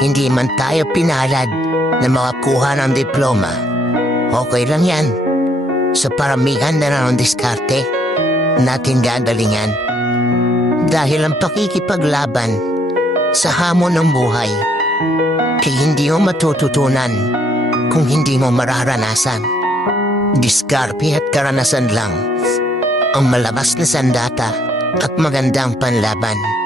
hindi man tayo pinalad na makakuha ng diploma, okay lang yan. Sa paramihan na ng diskarte natin gagalingan. Dahil ang pakikipaglaban sa hamon ng buhay kay hindi mo matututunan kung hindi mo mararanasan. Diskarte at karanasan lang ang malabas na sandata at magandang panlaban.